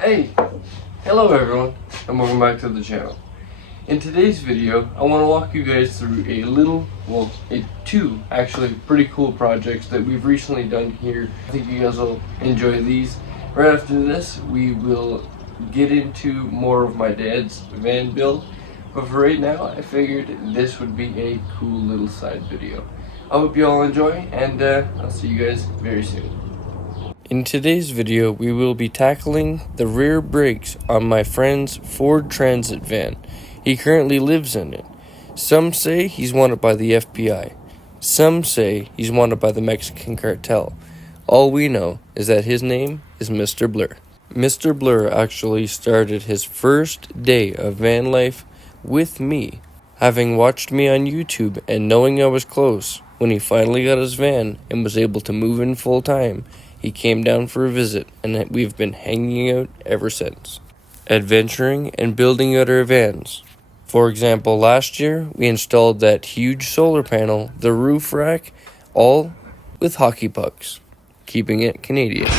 Hey, hello everyone, and welcome back to the channel. In today's video, I want to walk you guys through two actually pretty cool projects that we've recently done here. I think you guys will enjoy these. Right after this, we will get into more of my dad's van build. But for right now, I figured this would be a cool little side video. I hope you all enjoy, and I'll see you guys very soon. In today's video, we will be tackling the rear brakes on my friend's Ford Transit van. He currently lives in it. Some say he's wanted by the FBI. Some say he's wanted by the Mexican cartel. All we know is that his name is Mr. Blur. Mr. Blur actually started his first day of van life with me, having watched me on YouTube and knowing I was close. When he finally got his van and was able to move in full time, he came down for a visit, and we've been hanging out ever since, adventuring and building out our vans. For example, last year, we installed that huge solar panel, the roof rack, all with hockey pucks, keeping it Canadian.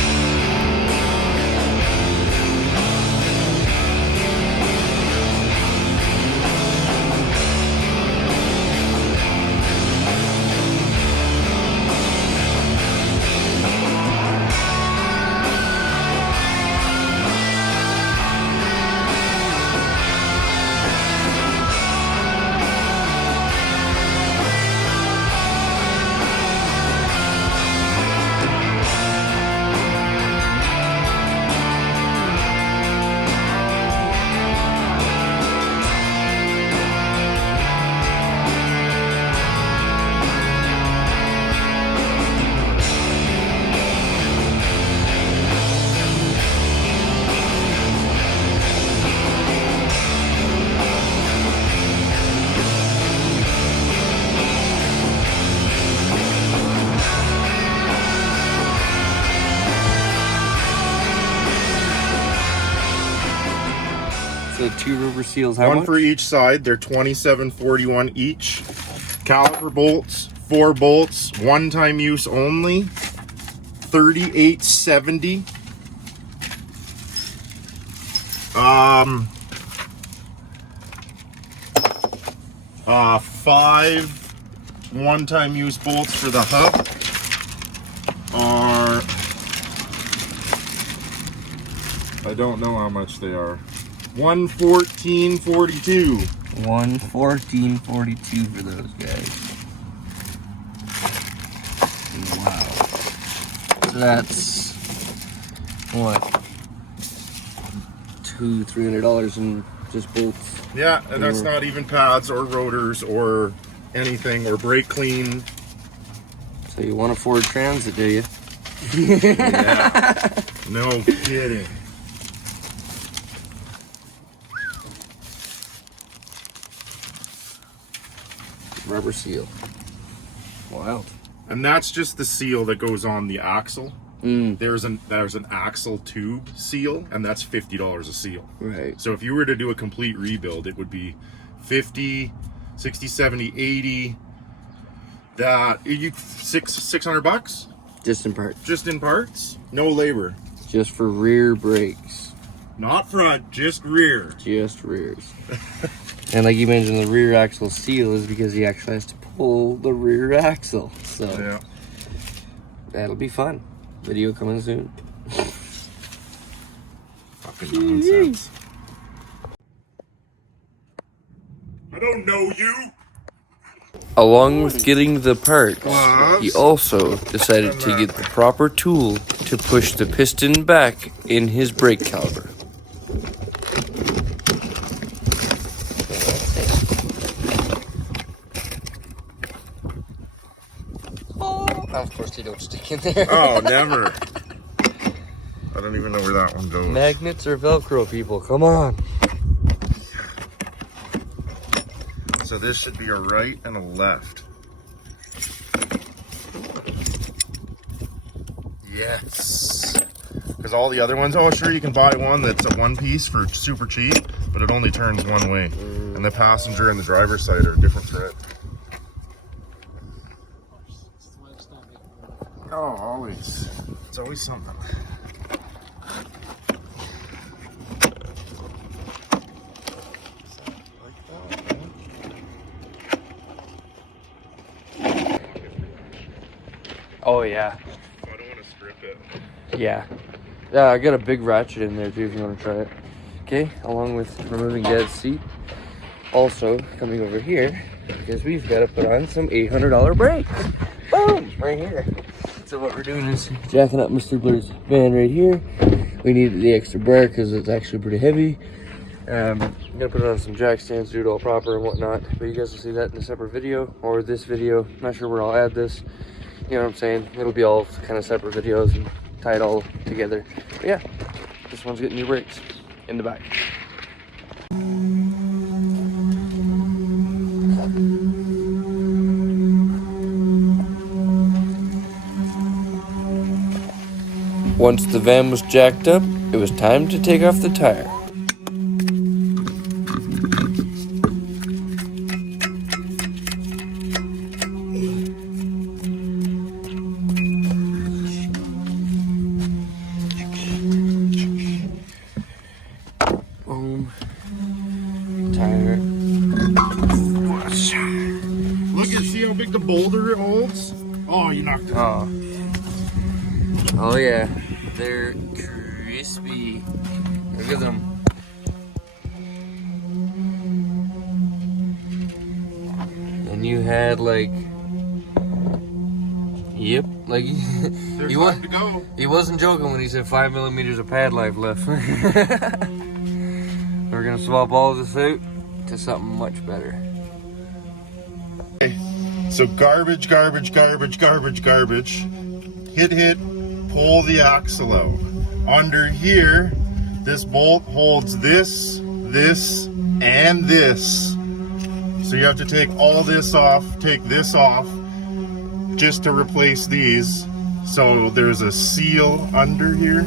So 2 rubber seals, how much? One for each side. They're $27.41 each. Caliper bolts, 4 bolts, one-time use only. $38.70. 5 one-time use bolts for the hub are, I don't know how much they are. $114.42. $114.42 for those guys. Wow. So that's what, $200-300 in just bolts. Yeah, and that's not even pads or rotors or anything or brake clean. So you want a Ford Transit, do you? Yeah. No kidding. Rubber seal. Wild. And that's just the seal that goes on the axle. There's an axle tube seal, and that's $50 a seal. Right. So if you were to do a complete rebuild, it would be 50, 60, 70, 80. That you 600 bucks? Just in parts. Just in parts? No labor. Just for rear brakes. Not front, just rear. Just rears. And like you mentioned, the rear axle seal is because he actually has to pull the rear axle. So yeah, that'll be fun. Video coming soon. Fucking nonsense. I don't know you. Along with getting the parts, he also decided to get the proper tool to push the piston back in his brake caliper. Of course they don't stick in there. Oh, never. I don't even know where that one goes. Magnets or Velcro, people, come on. So this should be a right and a left. Yes. Because all the other ones, oh sure, you can buy one that's a one piece for super cheap, but it only turns one way. And the passenger and the driver's side are a different thread. Oh, always. It's always something. Oh yeah. I don't want to strip it. Yeah. Yeah, I got a big ratchet in there too if you want to try it. Okay, along with removing Dad's seat. Also, coming over here, because we've got to put on some $800 brakes. Boom! Right here. So what we're doing is jacking up Mr. Blur's van right here. We need the extra bar because it's actually pretty heavy. I'm gonna put it on some jack stands, do it all proper and whatnot. But you guys will see that in a separate video, or this video. I'm not sure where I'll add this. You know what I'm saying? It'll be all kind of separate videos and tie it all together. But yeah, this one's getting new brakes in the back. Once the van was jacked up, it was time to take off the tire. Boom. Tire. Look at, see how big the boulder it holds? Oh, you knocked it off. Oh yeah, they're crispy. Look at them. And you had like, yep, like he wasn't joking when he said 5 millimeters of pad life left. We're gonna swap all of this out to something much better. So garbage, garbage, garbage, garbage, garbage. Hit, pull the axle out. Under here, this bolt holds this, and this. So you have to take all this off, take this off, just to replace these. So there's a seal under here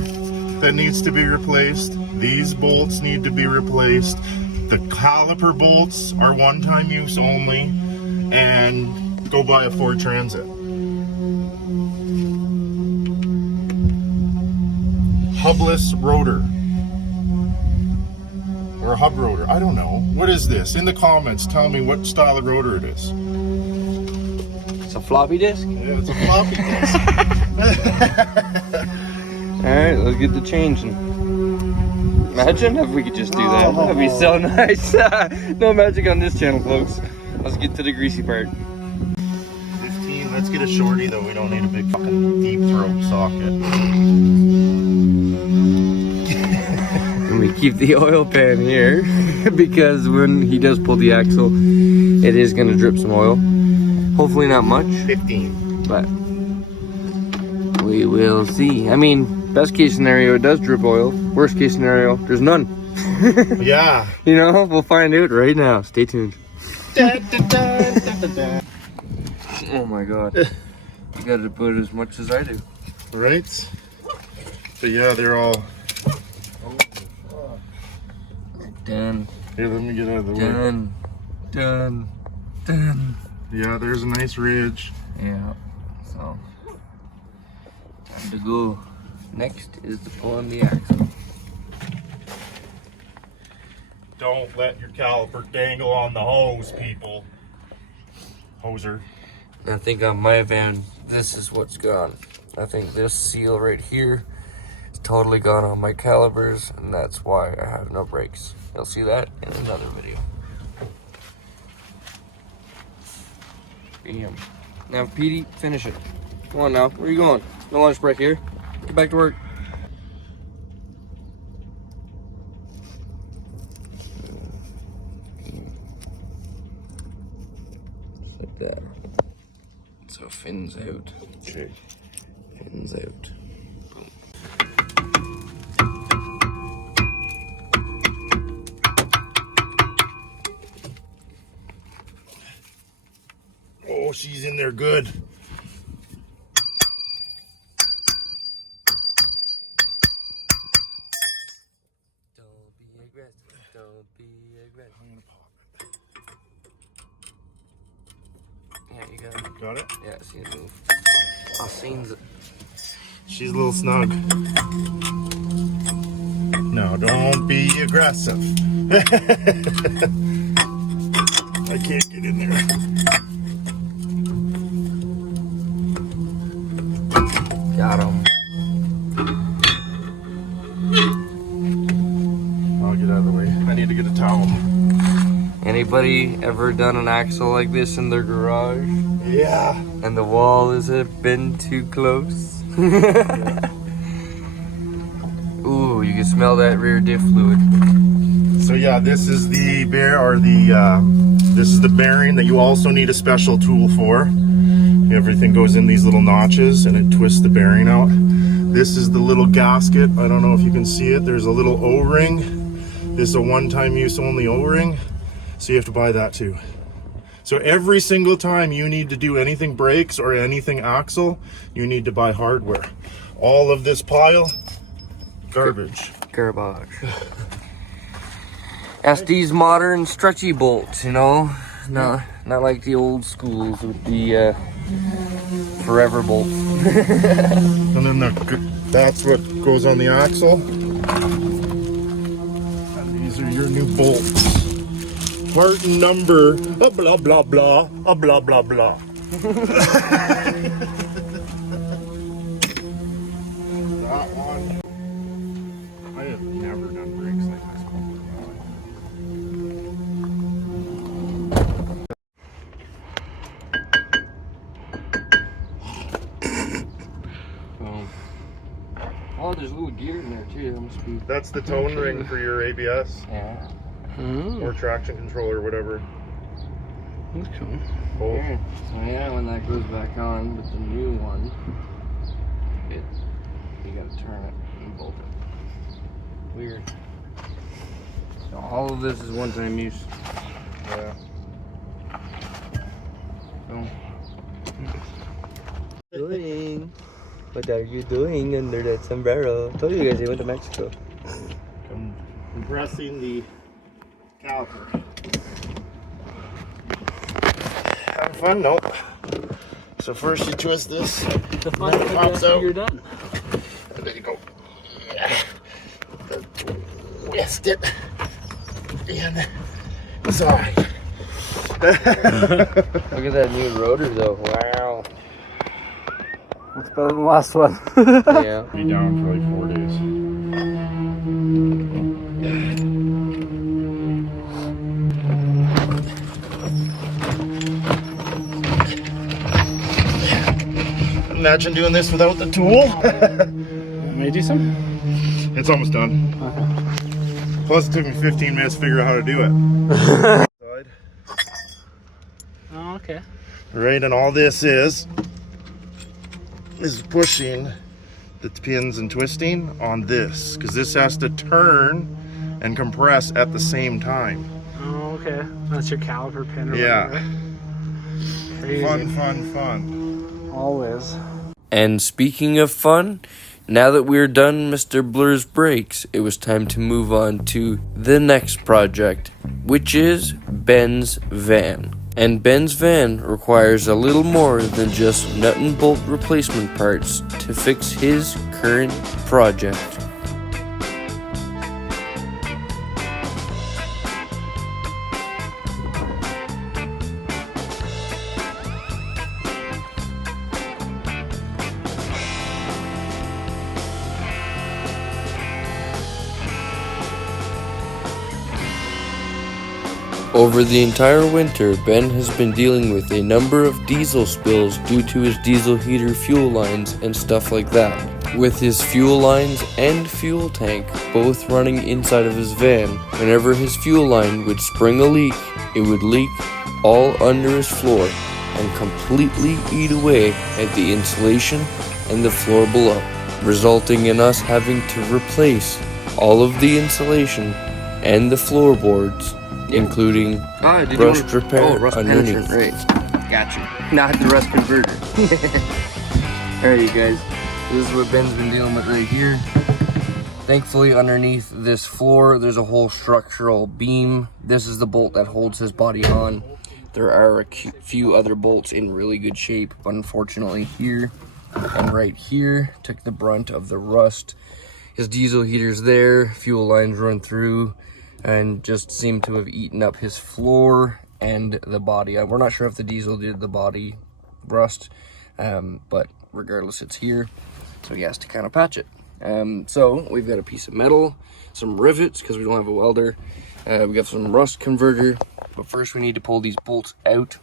that needs to be replaced. These bolts need to be replaced. The caliper bolts are one-time use only, and go buy a Ford Transit. Hubless rotor. Or a hub rotor. I don't know. What is this? In the comments, tell me what style of rotor it is. It's a floppy disk? Yeah, it's a floppy disk. Alright, let's get the changing. Imagine if we could just do that. That'd be so nice. No magic on this channel, folks. Let's get to the greasy part. 15. Let's get a shorty though. We don't need a big fucking deep throat socket. And we keep the oil pan here because when he does pull the axle, it is going to drip some oil. Hopefully not much. 15. But we will see. I mean, best case scenario, it does drip oil. Worst case scenario, there's none. Yeah. You know, we'll find out right now. Stay tuned. Oh my god. You gotta put as much as I do. Right? So yeah, they're all done. Here, let me get out of the way. Done. Yeah, there's a nice ridge. Yeah. So time to go. Next is to pull on the axle. Don't let your caliper dangle on the hose, people. Hoser. I think on my van, this is what's gone. I think this seal right here is totally gone on my calipers, and that's why I have no brakes. You'll see that in another video. Bam. Now, Petey, finish it. Come on now. Where are you going? No lunch break here. Get back to work. Just like that. So fins out. Okay. Fins out. Boom. Oh, she's in there good. Don't be aggressive. Don't be aggressive. I'm gonna pop it. Yeah, you got it. Got it? Yeah, see it move. I've seen it. She's a little snug. No, don't be aggressive. I can't get in there. Anybody ever done an axle like this in their garage? Yeah. And the wall is a been too close? Ooh, you can smell that rear diff fluid. So yeah, this is the this is the bearing that you also need a special tool for. Everything goes in these little notches and it twists the bearing out. This is the little gasket. I don't know if you can see it. There's a little O-ring. This is a one-time use only O-ring. So you have to buy that too. So every single time you need to do anything brakes or anything axle, you need to buy hardware. All of this pile, garbage. Garbage. SD's modern stretchy bolts, you know? Not like the old schools with the forever bolts. And then that's what goes on the axle. And these are your new bolts. Part number, a blah blah blah, a blah blah blah. That one. I have never done brakes like this before. Oh, there's a little gear in there too. That must be. That's the tone ring for your ABS. Yeah. Or traction controller, whatever. That's cool. Both. Yeah. So yeah, when that goes back on with the new one, you gotta turn it and bolt it. Weird. So all of this is one-time use. Yeah. So. What are you doing under that sombrero? I told you guys they went to Mexico. Compressing the caliper. Having fun? Nope. So first you twist this, and then it pops out. You're done. And there you go. Yeah. Twist it. And it's alright. Look at that new rotor though. Wow. That's better than the last one. Yeah. Be down for like 4 days. Imagine doing this without the tool. May I do some? It's almost done. Okay. Plus it took me 15 minutes to figure out how to do it. Oh, okay. Right, and all this is pushing the pins and twisting on this, because this has to turn and compress at the same time. Oh, okay. That's your caliper pin or Yeah. whatever. Crazy. Fun. Always. And speaking of fun, now that we're done Mr. Blur's brakes, it was time to move on to the next project, which is Ben's van. And Ben's van requires a little more than just nut and bolt replacement parts to fix his current project. Over the entire winter, Ben has been dealing with a number of diesel spills due to his diesel heater fuel lines and stuff like that. With his fuel lines and fuel tank both running inside of his van, whenever his fuel line would spring a leak, it would leak all under his floor and completely eat away at the insulation and the floor below, resulting in us having to replace all of the insulation and the floorboards, including rust repair underneath. Right. Gotcha. Not the rust converter. Alright, you guys. This is what Ben's been dealing with right here. Thankfully, underneath this floor, there's a whole structural beam. This is the bolt that holds his body on. There are a few other bolts in really good shape, but unfortunately here and right here took the brunt of the rust. His diesel heater's there, fuel lines run through, and just seem to have eaten up his floor and the body. We're not sure if the diesel did the body rust, but regardless, it's here, so he has to kind of patch it. So we've got a piece of metal, some rivets because we don't have a welder, we got some rust converter, But first we need to pull these bolts out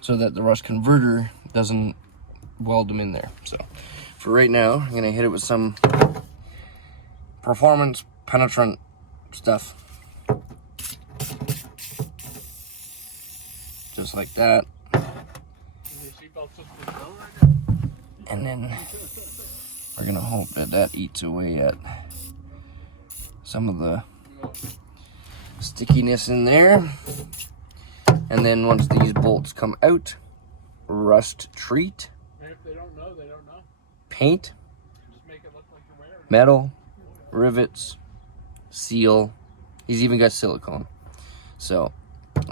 so that the rust converter doesn't weld them in there. So for right now, I'm gonna hit it with some performance penetrant stuff. Just like that. And then we're gonna hope that that eats away at some of the stickiness in there. And then once these bolts come out, rust treat, If they don't know, they don't know. paint, Just make it look like you're wearing it. metal, rivets, seal. He's even got silicone. So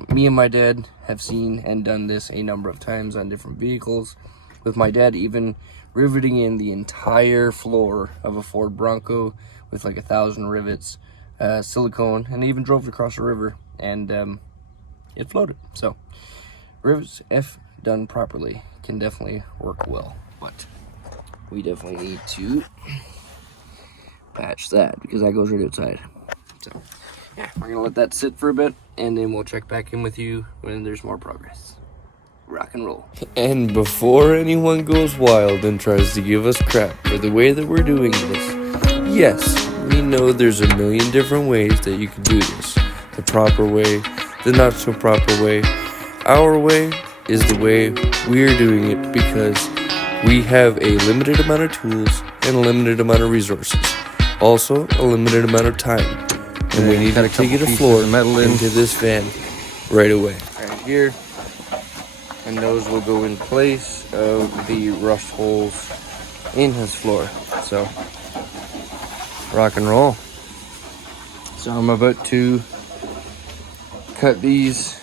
me and my dad have seen and done this a number of times on different vehicles, with my dad even riveting in the entire floor of a Ford Bronco with like 1,000 rivets, silicone, and even drove it across the river, and it floated. So rivets, if done properly, can definitely work well, but we definitely need to patch that because that goes right outside. So yeah, we're gonna let that sit for a bit, and then we'll check back in with you when there's more progress. Rock and roll. And before anyone goes wild and tries to give us crap for the way that we're doing this, yes, we know there's a million different ways that you can do this. The proper way, the not so proper way. Our way is the way we're doing it because we have a limited amount of tools and a limited amount of resources. Also, a limited amount of time. And we need to take it a floor metal into this van right away. Right here. And those will go in place of the rust holes in his floor. So, rock and roll. So I'm about to cut these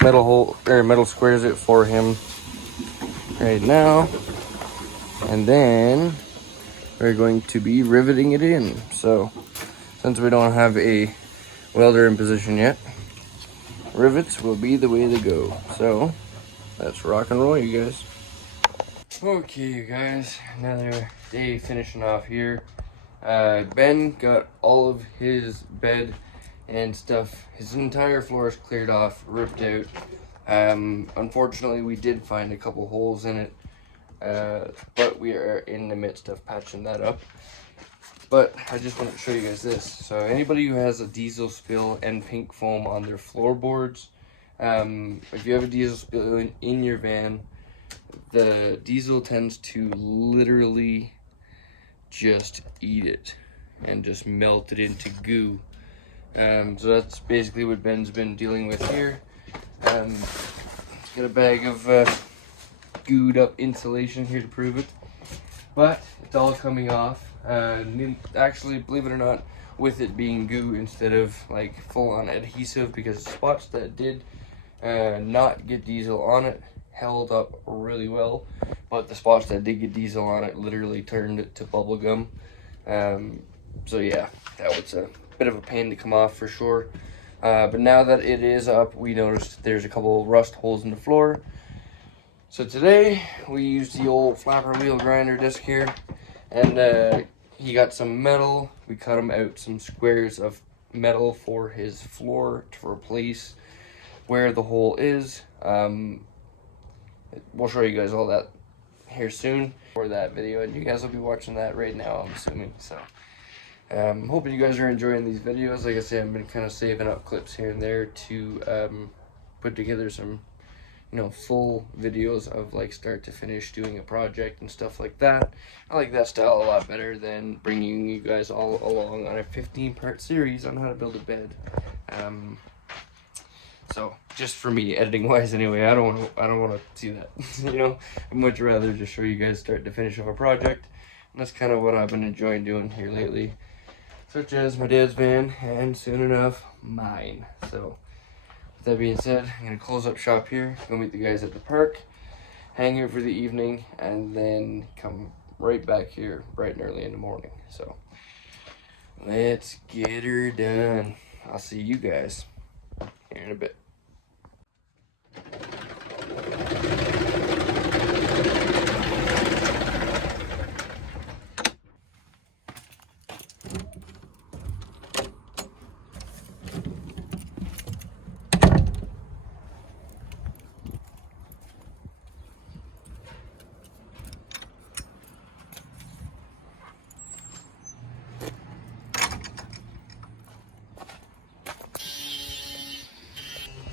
metal squares out for him right now, and then we're going to be riveting it in. So since we don't have a welder in position yet, rivets will be the way to go. So let's rock and roll, you guys. Okay, you guys, another day finishing off here. Ben got all of his bed and stuff. His entire floor is cleared off, ripped out. Unfortunately, we did find a couple holes in it, but we are in the midst of patching that up. But I just want to show you guys this. So anybody who has a diesel spill and pink foam on their floorboards, if you have a diesel spill in your van, the diesel tends to literally just eat it and just melt it into goo. So that's basically what Ben's been dealing with here. Got a bag of gooed up insulation here to prove it, but it's all coming off. Actually, believe it or not, with it being goo instead of like full-on adhesive, because the spots that did not get diesel on it held up really well, but the spots that did get diesel on it literally turned it to bubble gum. So yeah, that was a bit of a pain to come off for sure. But now that it is up, we noticed there's a couple rust holes in the floor. So today we used the old flapper wheel grinder disc here, and he got some metal. We cut him out some squares of metal for his floor to replace where the hole is. We'll show you guys all that here soon for that video, and you guys will be watching that right now, I'm assuming. So hoping you guys are enjoying these videos. Like I said, I've been kind of saving up clips here and there to put together some, you know, full videos of like start to finish doing a project and stuff like that. I like that style a lot better than bringing you guys all along on a 15-part series on how to build a bed. So just for me, editing wise anyway, I don't want to see that. You know, I'd much rather just show you guys start to finish of a project, and that's kind of what I've been enjoying doing here lately, such as my dad's van and soon enough mine. So with that being said, I'm gonna close up shop here, go meet the guys at the park, hang out for the evening, and then come right back here bright and early in the morning. So let's get her done. I'll see you guys here in a bit.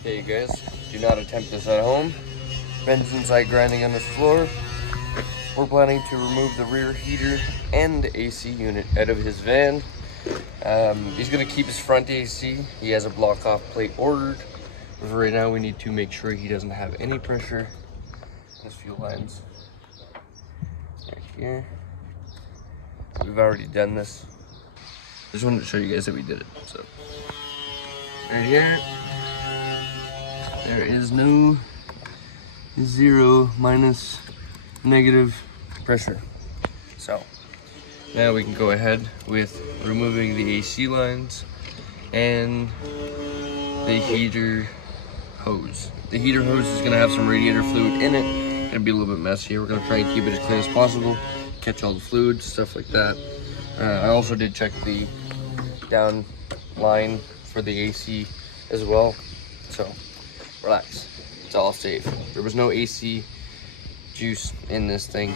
Okay guys, do not attempt this at home. Ben's inside grinding on his floor. We're planning to remove the rear heater and AC unit out of his van. He's gonna keep his front AC. He has a block off plate ordered. But for right now, we need to make sure he doesn't have any pressure. His fuel lines right here. We've already done this. Just wanted to show you guys that we did it. So right here, there is no zero minus negative pressure. So now we can go ahead with removing the AC lines and the heater hose. The heater hose is gonna have some radiator fluid in it. It'll be a little bit messy. We're gonna try and keep it as clean as possible, catch all the fluids, stuff like that. I also did check the down line for the AC as well. So relax, it's all safe. There was no AC juice in this thing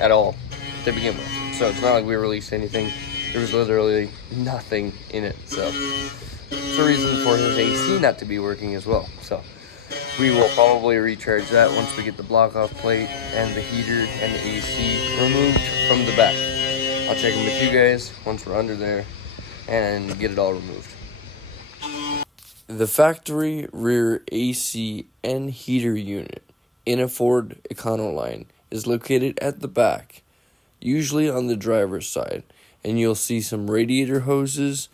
at all to begin with. So it's not like we released anything. There was literally nothing in it. So it's a reason for his AC not to be working as well. So we will probably recharge that once we get the block off plate and the heater and the AC removed from the back. I'll check in with you guys once we're under there and get it all removed. The factory rear AC and heater unit in a Ford Econoline is located at the back, usually on the driver's side, and you'll see some radiator hoses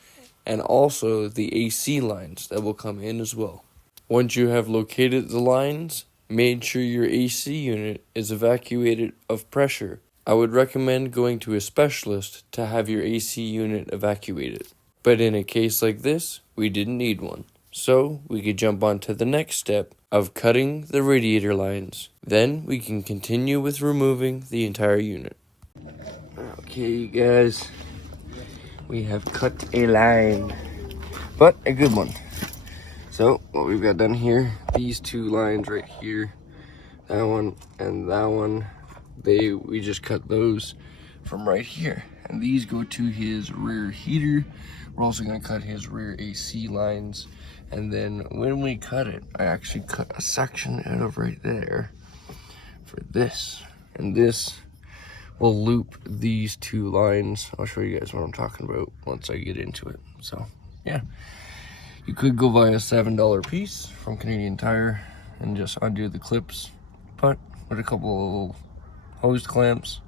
and also the AC lines that will come in as well. Once you have located the lines, make sure your AC unit is evacuated of pressure. I would recommend going to a specialist to have your AC unit evacuated. But in a case like this, we didn't need one. So we could jump on to the next step of cutting the radiator lines. Then we can continue with removing the entire unit. Okay guys, we have cut a line, but a good one. So what we've got done here, these two lines right here, that one and that one, we just cut those from right here. And these go to his rear heater. We're also gonna cut his rear AC lines. And then when we cut it, I actually cut a section out of right there for this. And this will loop these two lines. I'll show you guys what I'm talking about once I get into it. So yeah, you could go buy a $7 piece from Canadian Tire and just undo the clips. But with a couple of little hose clamps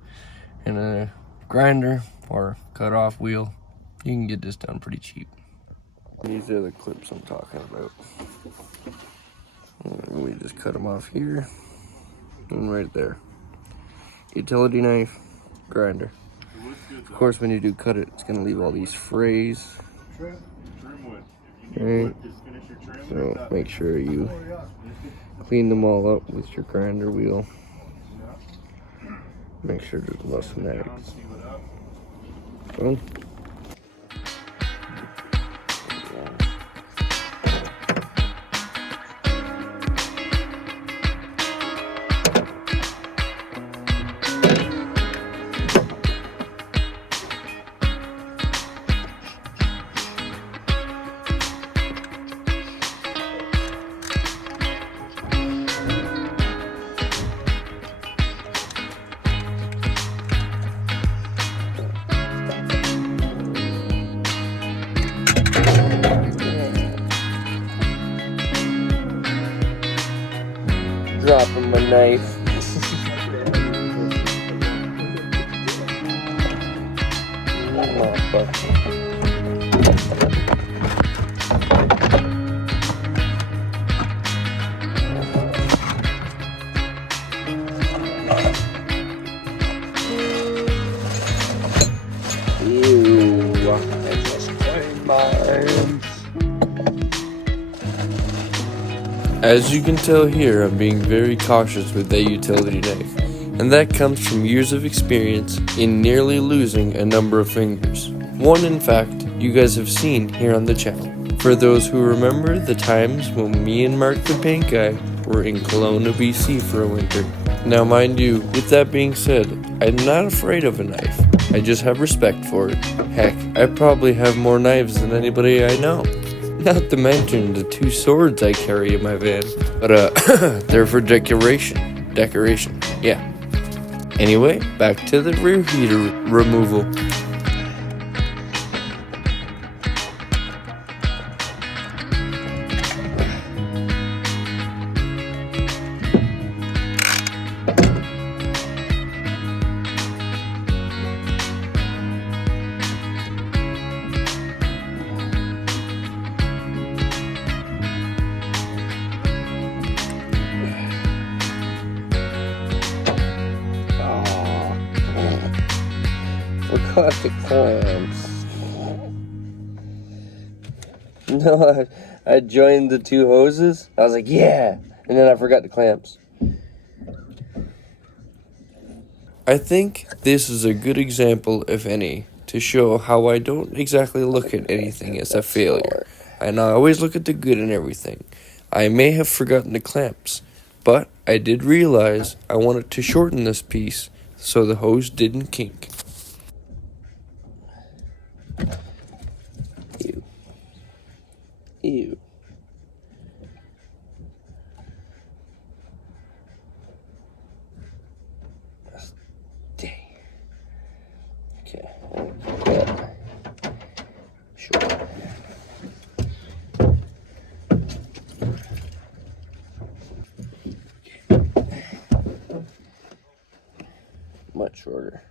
and a grinder or cut off wheel, you can get this done pretty cheap. These are the clips I'm talking about. And we just cut them off here and right there. Utility knife, grinder. Of course, when you do cut it, it's gonna leave all these frays. Right. So make sure you clean them all up with your grinder wheel. Make sure there's no snags. Boom. Dropping my knife. As you can tell here, I'm being very cautious with that utility knife, and that comes from years of experience in nearly losing a number of fingers. One, in fact, you guys have seen here on the channel. For those who remember the times when me and Mark the Paint Guy were in Kelowna, BC for a winter. Now mind you, with that being said, I'm not afraid of a knife. I just have respect for it. Heck, I probably have more knives than anybody I know. Not to mention the 2 swords I carry in my van. But they're for decoration. Decoration, yeah. Anyway, back to the rear heater removal. Forgot the clamps. No, I joined the 2 hoses. I was like, yeah, and then I forgot the clamps. I think this is a good example, if any, to show how I don't exactly look at anything as a failure. And I always look at the good in everything. I may have forgotten the clamps, but I did realize I wanted to shorten this piece so the hose didn't kink. Ew. Ew. Dang. Okay. Yeah. Sure. Much shorter.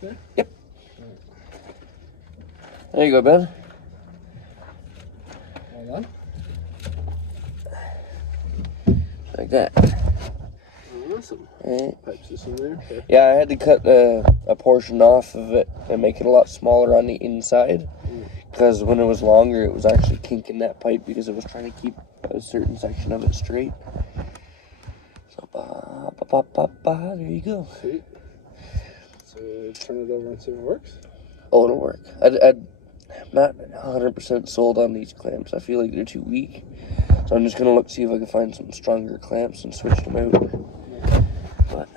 There? Yep. There you go, Ben. Hold on. Like that. Awesome. Right. Pipes this in there. Okay. Yeah, I had to cut a portion off of it and make it a lot smaller on the inside. Because when it was longer, it was actually kinking that pipe because it was trying to keep a certain section of it straight. So, there you go. Sweet. So turn it over and see if it works. Oh, it'll work. I'm not 100% sold on these clamps. I feel like they're too weak. So I'm just going to look, see if I can find some stronger clamps and switch them out. But,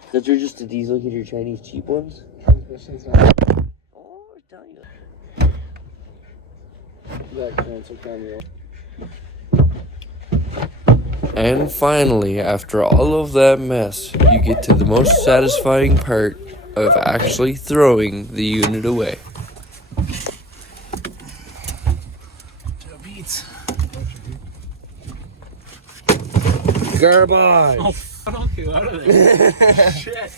because they're just a diesel heater Chinese cheap ones. Transmission's not. Oh, I'm telling you. That cancel camera. And finally, after all of that mess, you get to the most satisfying part of actually throwing the unit away. Garbage! Oh, fuck you out of there. Shit.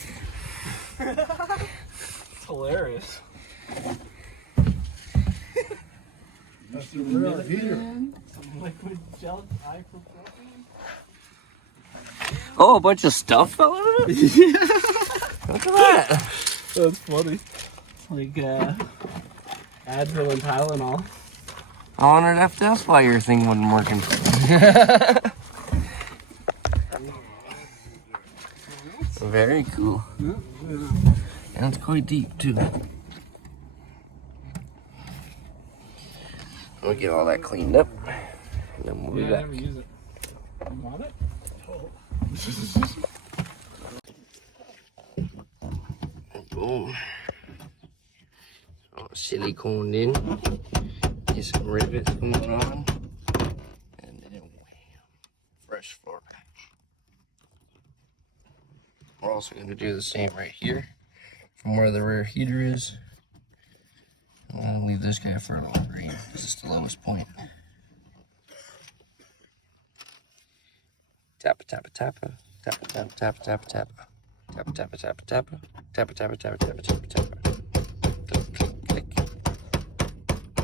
It's hilarious. That's the rear heater. Some liquid gel ibuprofen. Oh, a bunch of stuff fell out of it? Look at that. That's funny. It's like Advil and Tylenol. I wondered if that's why your thing wasn't working. Very cool. And it's quite deep too. We'll get all that cleaned up. And then we'll be I back. never use it. You want it? Boom. All silicone in. Get some rivets going on. And then wham. Fresh floor patch. We're also going to do the same right here. From where the rear heater is. I'm going to leave this guy for a little green because it's the lowest point. Tappa, tappa, tappa. Tappa, tappa, tappa, tappa, tappa. Tappa, tappa, tappa, tappa. Tappa, tappa, tappa, tappa, tappa, tappa. Click, click, click.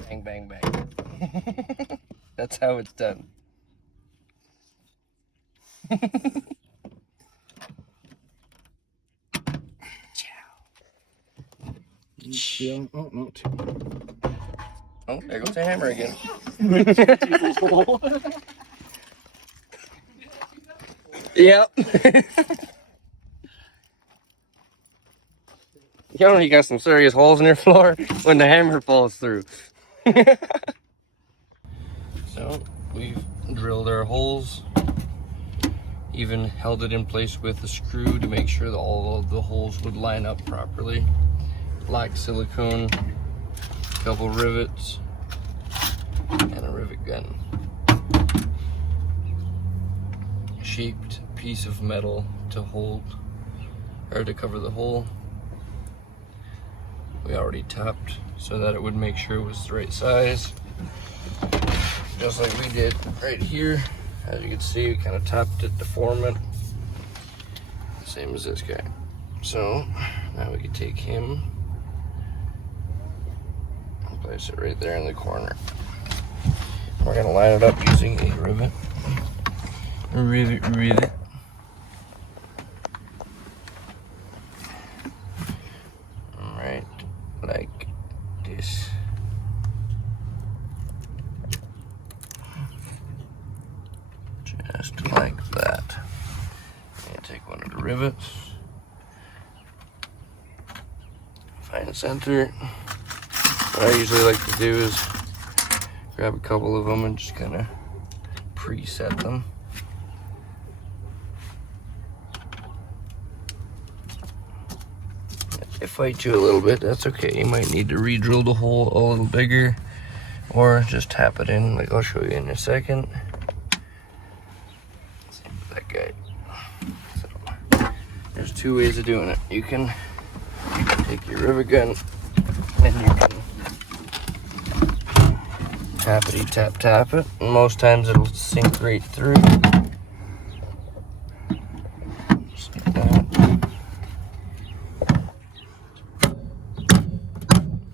Bang, bang, bang. That's how it's done. Yeah. Oh, no. Oh, there goes the hammer again. Yep. You know, you got some serious holes in your floor when the hammer falls through. So we've drilled our holes, even held it in place with a screw to make sure that all of the holes would line up properly. Black silicone, a couple rivets, and a rivet gun. Shaped piece of metal to hold, or to cover the hole. We already tapped so that it would make sure it was the right size. Just like we did right here. As you can see, we kind of tapped it to form it. Same as this guy. So now we can take him and place it right there in the corner. We're gonna line it up using a rivet. Rivet. Right, like this. Just like that. And take one of the rivets. Find the center. What I usually like to do is grab a couple of them and just kind of preset them. If they fight you a little bit, that's okay. You might need to re-drill the hole a little bigger or just tap it in like I'll show you in a second. Same with that guy. So, there's two ways of doing it. You can take your rivet gun and you can tappity tap it. And most times it'll sink right through. Just like that.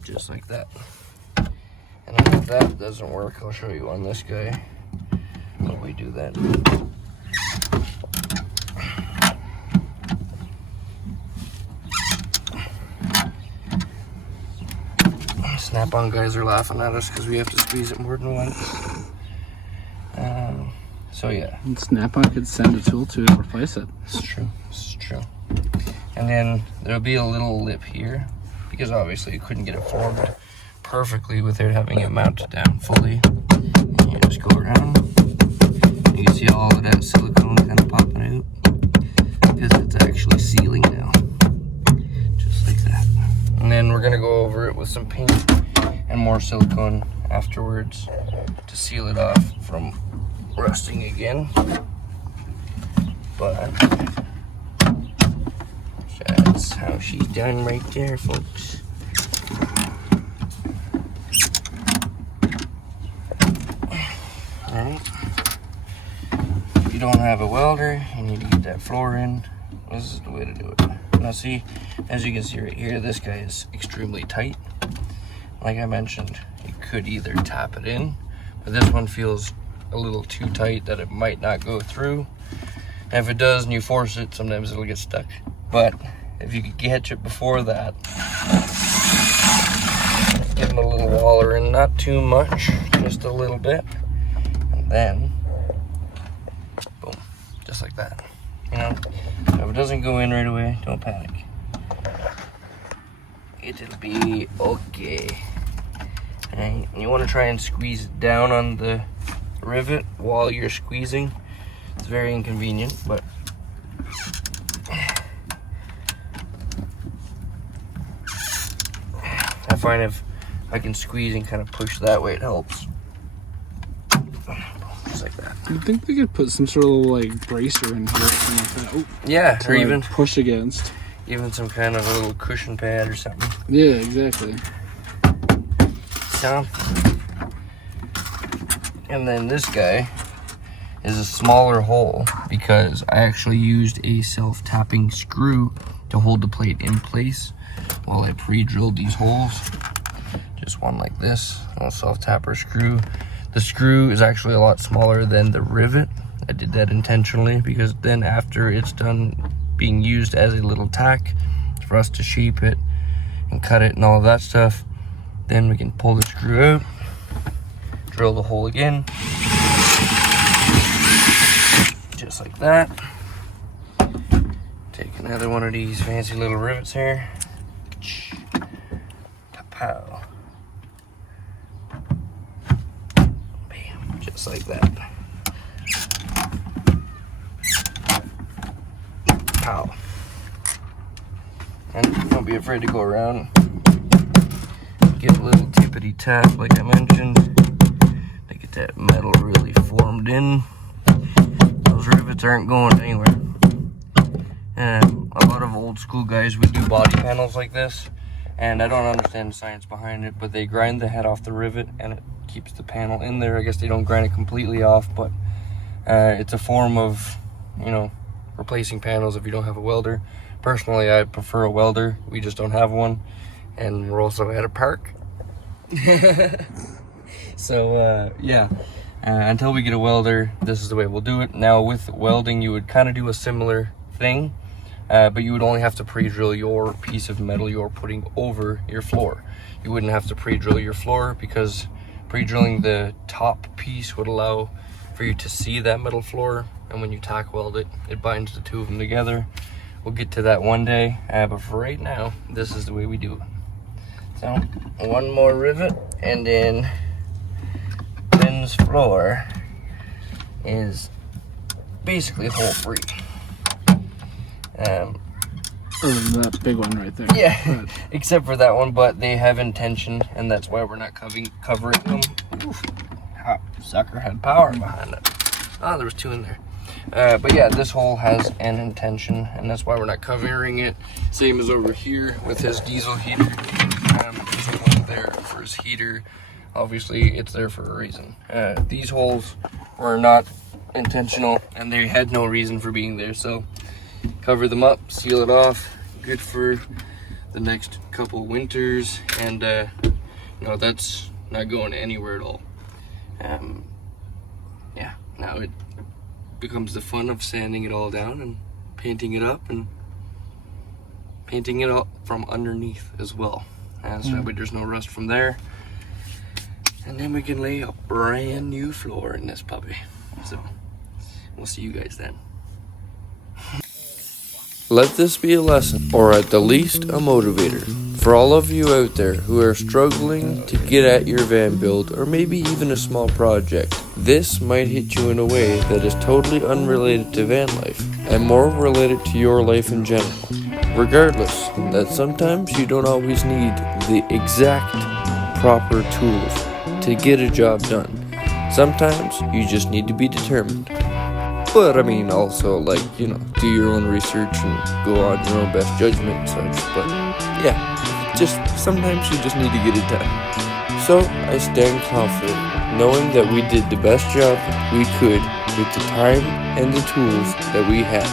Just like that. And then if that doesn't work, I'll show you on this guy what we do then. Snap-on guys are laughing at us because we have to squeeze it more than once. So yeah. And Snap-on could send a tool to replace it. It's true. It's true. And then there'll be a little lip here because obviously you couldn't get it formed perfectly without having it mounted down fully. And you just go around. You can see all of that silicone kind of popping out because it's actually sealing now. Just like that. And then we're gonna go over it with some paint and more silicone afterwards to seal it off from rusting again. But that's how she's done right there, folks. Alright. If you don't have a welder, you need to get that floor in. This is the way to do it. Now see, as you can see right here, this guy is extremely tight. Like I mentioned, you could either tap it in, but this one feels a little too tight that it might not go through. And if it does and you force it, sometimes it'll get stuck. But if you could catch it before that, give it a little waller in, not too much, just a little bit. And then, boom, just like that. You know, if it doesn't go in right away, don't panic. It'll be okay. And you want to try and squeeze it down on the rivet while you're squeezing. It's very inconvenient, but I find if I can squeeze and kind of push that way, it helps. Just like that. I think they could put some sort of like bracer in here or something like that. Oh, Yeah, or like even push against. even some kind of a little cushion pad or something. Yeah, exactly. Something. And then this guy is a smaller hole because I actually used a self-tapping screw to hold the plate in place while I pre-drilled these holes. Just one like this, a self-tapper screw. The screw is actually a lot smaller than the rivet. I did that intentionally because then after it's done being used as a little tack for us to shape it and cut it and all of that stuff, then we can pull the screw out, drill the hole again, just like that. Another one of these fancy little rivets here. Pow. Bam, just like that. Pow. And don't be afraid to go around. Get a little tippity tap, like I mentioned, to get that metal really formed in. Those rivets aren't going anywhere. And a lot of old school guys would do body panels like this, and I don't understand the science behind it, but they grind the head off the rivet and it keeps the panel in there. I guess they don't grind it completely off, but it's a form of, you know, replacing panels if you don't have a welder. Personally, I prefer a welder. We just don't have one, and we're also at a park. So yeah, until we get a welder, this is the way we'll do it. Now with welding, you would kind of do a similar thing, but you would only have to pre-drill your piece of metal you're putting over your floor. You wouldn't have to pre-drill your floor, because pre-drilling the top piece would allow for you to see that metal floor, and when you tack weld it, it binds the two of them together. We'll get to that one day, but for right now, this is the way we do it. So, one more rivet, and then Ben's floor is basically hole free. That big one right there. Yeah, But except for that one, but they have intention, and that's why we're not covering them. Oof. Ah, sucker had power behind it. Oh, there was two in there. But yeah, this hole has an intention, and that's why we're not covering it. Same as over here with his diesel heater. There's a hole there for his heater. Obviously, it's there for a reason. These holes were not intentional, and they had no reason for being there. So cover them up, seal it off. Good for the next couple winters, and no, that's not going anywhere at all. Yeah, now it becomes the fun of sanding it all down and painting it up and painting it up from underneath as well. So that way there's no rust from there. And then we can lay a brand new floor in this puppy. So we'll see you guys then. Let this be a lesson, or at the least a motivator, for all of you out there who are struggling to get at your van build, or maybe even a small project. This might hit you in a way that is totally unrelated to van life, and more related to your life in general. Regardless, that sometimes you don't always need the exact proper tools to get a job done. Sometimes you just need to be determined. But I mean, also, like, you know, do your own research and go on your own best judgment and such. But yeah, just sometimes you just need to get it done. So I stand confident knowing that we did the best job we could with the time and the tools that we had.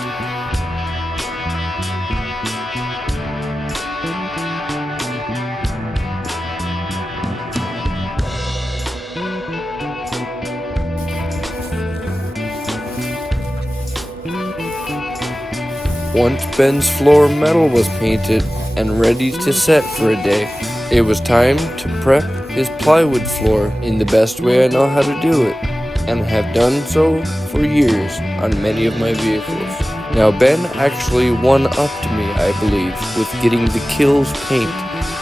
Once Ben's floor metal was painted and ready to set for a day, it was time to prep his plywood floor in the best way I know how to do it, and have done so for years on many of my vehicles. Now Ben actually one-upped me, I believe, with getting the Kills paint.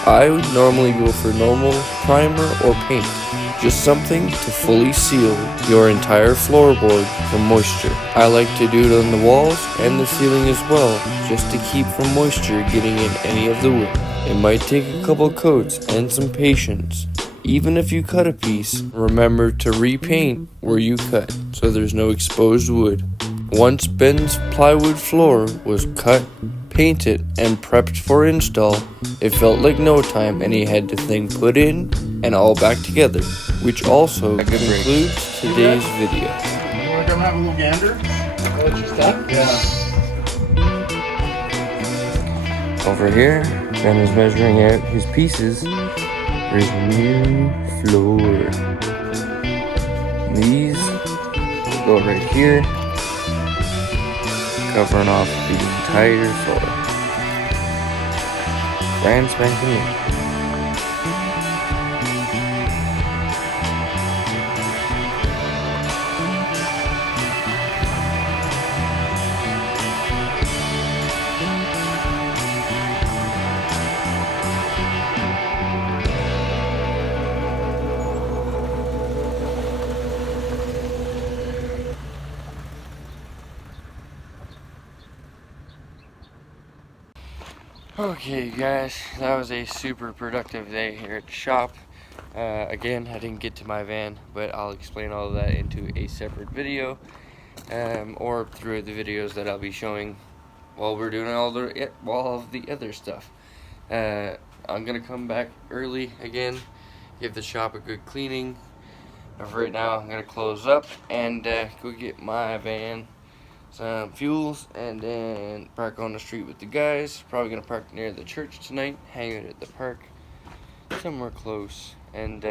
I would normally go for normal primer or paint, just something to fully seal your entire floorboard from moisture. I like to do it on the walls and the ceiling as well, just to keep from moisture getting in any of the wood. It might take a couple coats and some patience. Even if you cut a piece, remember to repaint where you cut, so there's no exposed wood. Once Ben's plywood floor was cut, painted, and prepped for install, it felt like no time, and he had the thing put in and all back together, which also concludes today's video. You wanna come have a little gander? what's your stuff? Yeah. Over here, Ben is measuring out his pieces for his new floor. These go right here, covering off the entire floor. Brand spanking new. Okay guys, that was a super productive day here at the shop. Again, I didn't get to my van, but I'll explain all of that into a separate video, or through the videos that I'll be showing while we're doing all of the other stuff. I'm gonna come back early again, give the shop a good cleaning. But for right now, I'm gonna close up and go get my van some fuels and then park on the street with the guys. Probably gonna park near the church tonight, hang out at the park, somewhere close, and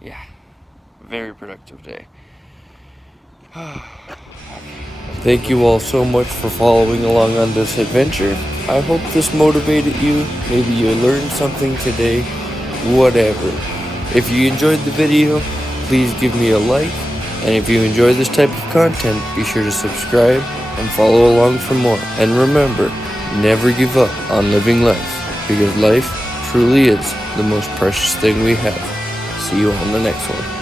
yeah, very productive day. Thank you all so much for following along on this adventure. I hope this motivated you. Maybe you learned something today, whatever. If you enjoyed the video, please give me a like. And if you enjoy this type of content, be sure to subscribe and follow along for more. And remember, never give up on living life, because life truly is the most precious thing we have. See you on the next one.